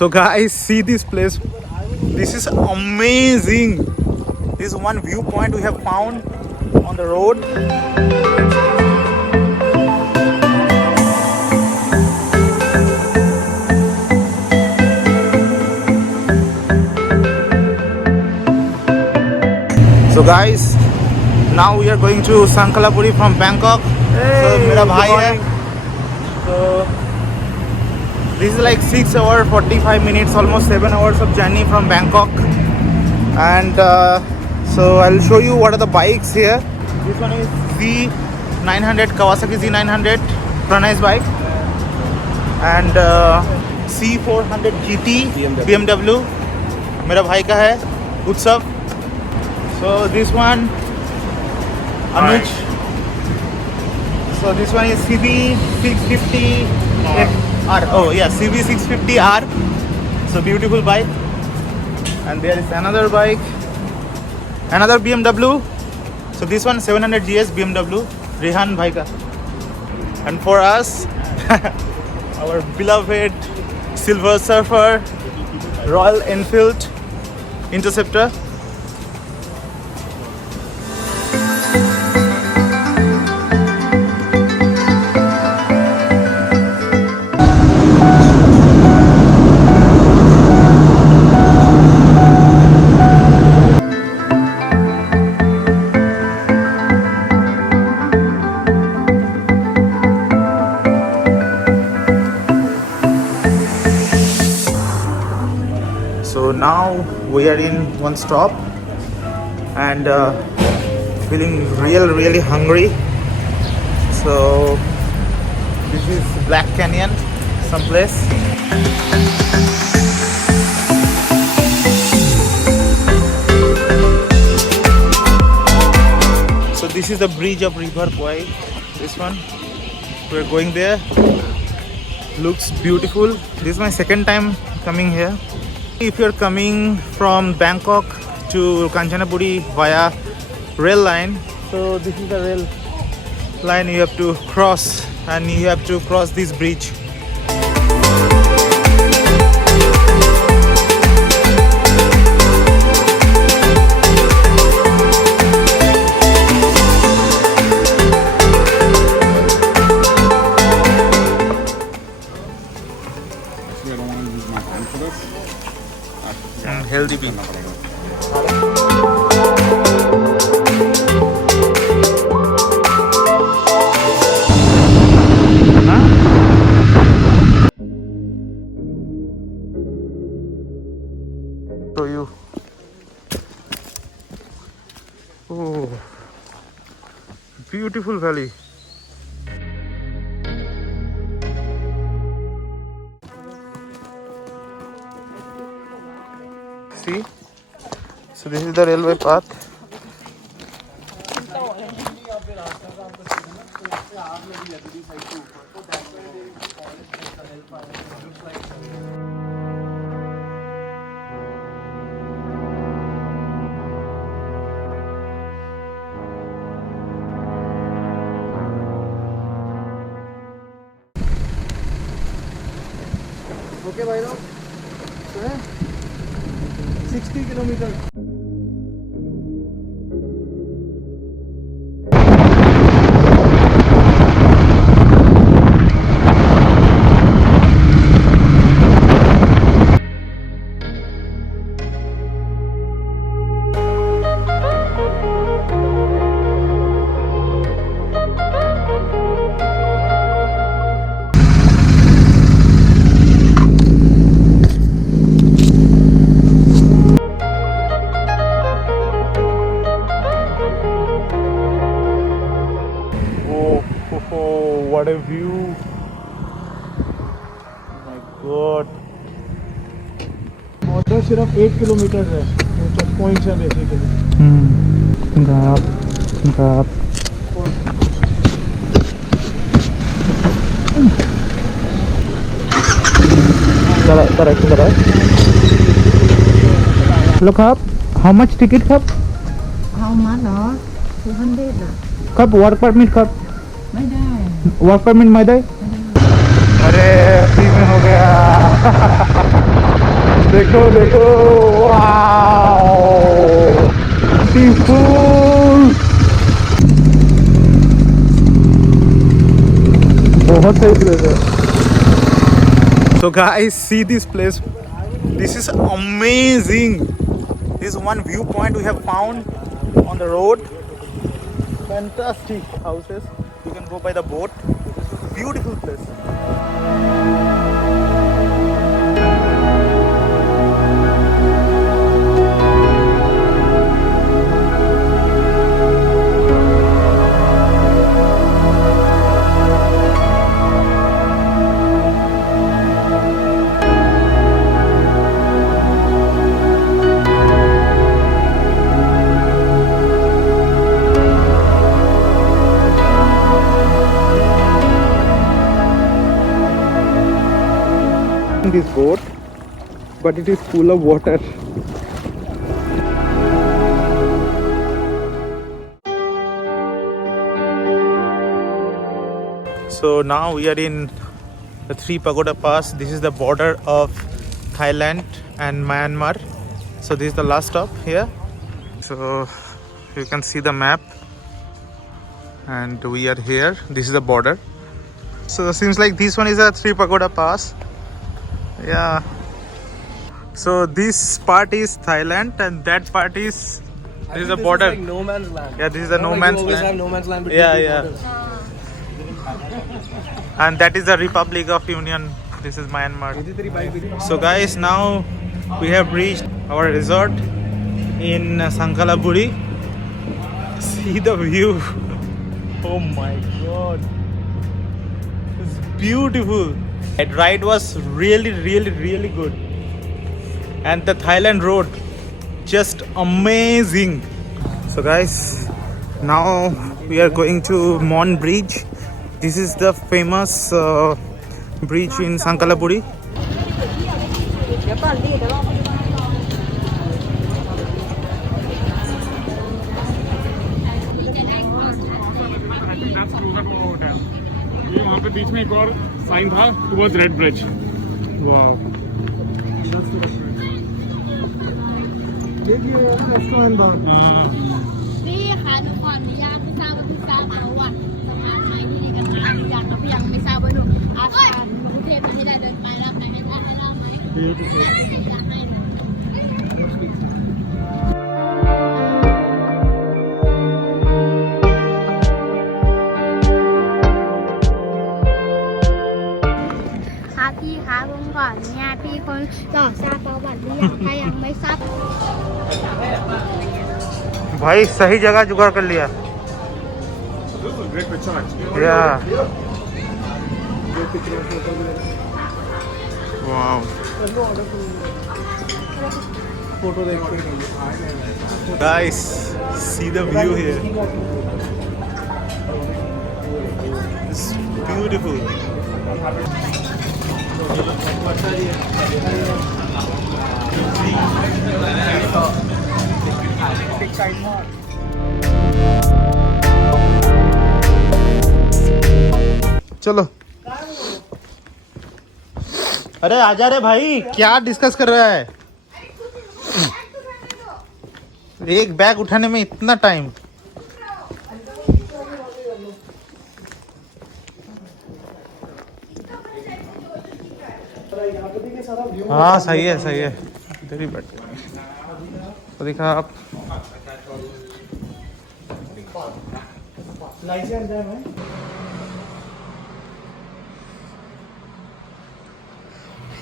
So guys, see this place. This is amazing. This is one viewpoint we have found on the road. So guys, now we are going to Sangkhalaburi from Bangkok. So मेरा भाई है. So this is like 6 hours 45 minutes, almost 7 hours of journey from Bangkok. And so I'll show you what are the bikes here. This one is Z900, Kawasaki Z900, Pranay's bike. And C400 GT BMW. मेरा भाई का है उत्सव. So this one Anuj. So this one is CB650R. Oh yeah, CB650R. So beautiful bike. And there is another bike, another BMW. So this one 700 GS BMW, Rehan bhai ka. And for us, our beloved Silver Surfer, Royal Enfield Interceptor. So now we are in one stop and feeling really hungry. So this is Black Canyon, someplace. So this is the bridge of River Kwai. This one, we're going there. Looks beautiful. This is my second time coming here. If you're coming from Bangkok to Kanchanaburi via rail line, so this is the rail line you have to cross, and you have to cross this bridge. Healthy bean. Show you. Oh, beautiful valley. See, so this is the railway path. Okay, bhai, now 60 kilometers. What a view! Oh my God! Moto सिर्फ 8 kilometre है, check points हैं basically. Ghat. Correct. Look up. How much ticket cup? How much? 200 Cup work permit cup.ไม่ได้ work permit मैं दे. अरे free में हो गया. देखो देखो, वाओ ब्यूटीफुल, बहुत सही प्लेस है. So guys, see this place. This is amazing. This one viewpoint we have found on the road. Fantastic houses. You can go by the boat. Beautiful place. This boat, but it is full of water. So now we are in the Three Pagoda Pass. This is the border of Thailand and Myanmar. So this is the last stop here. So you can see the map, and we are here. This is the border. So it seems like this one is a Three Pagoda Pass. Yeah. So this part is Thailand, and that part is this is the border. Is like no man's land. Yeah, this is the no man's you always land. have no man's land between Yeah, two yeah. borders. And that is the Republic of Union. This is Myanmar. So guys, now we have reached our resort in Sangkhalaburi. See the view. Oh my god. It's beautiful. That ride was really good. And the Thailand road, just amazing. So guys, now we are going to Mon Bridge. This is the famous bridge in Sangkhalaburi. ये वहाँ पे बीच में एक और sign था towards red bridge. Wow. देखिए restaurant bar. พี่คะหนูขออนุญาตไม่ทราบว่าพี่ทราบประวัติสะพานไม้ที่นี่กันมาหรือยังครับยังไม่ทราบว่าหนูอาคารกรุงเทพที่ได้เดินไปแล้วไปไม่ได้ให้เล่าไหมอยากให้หนู ครับพี่คะผมขออนุญาตพี่คนต่อทราบประวัติหรือยังถ้ายังไม่ทราบ भाई सही जगह जुगाड़ कर लिया. Yeah. Wow. Guys, see the view here. It's beautiful. चलो. अरे आजा रे भाई, क्या डिस्कस कर रहा है? एक बैग उठाने में इतना टाइम. हाँ सही है इधर ही बैठ. तो देखा आप.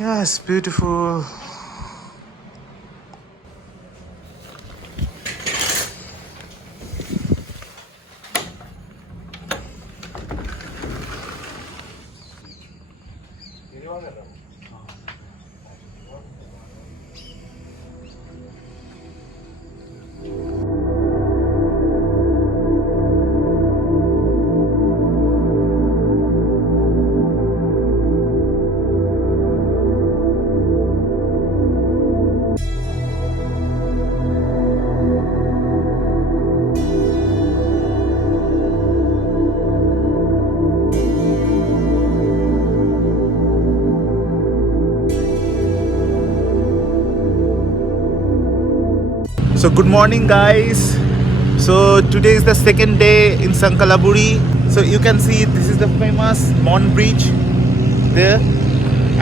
Yeah, it's beautiful. So good morning guys. So today is the second day in Sangkhalaburi. So you can see this is the famous Mon Bridge there,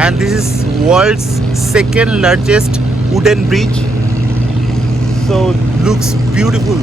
and this is world's second largest wooden bridge. So looks beautiful.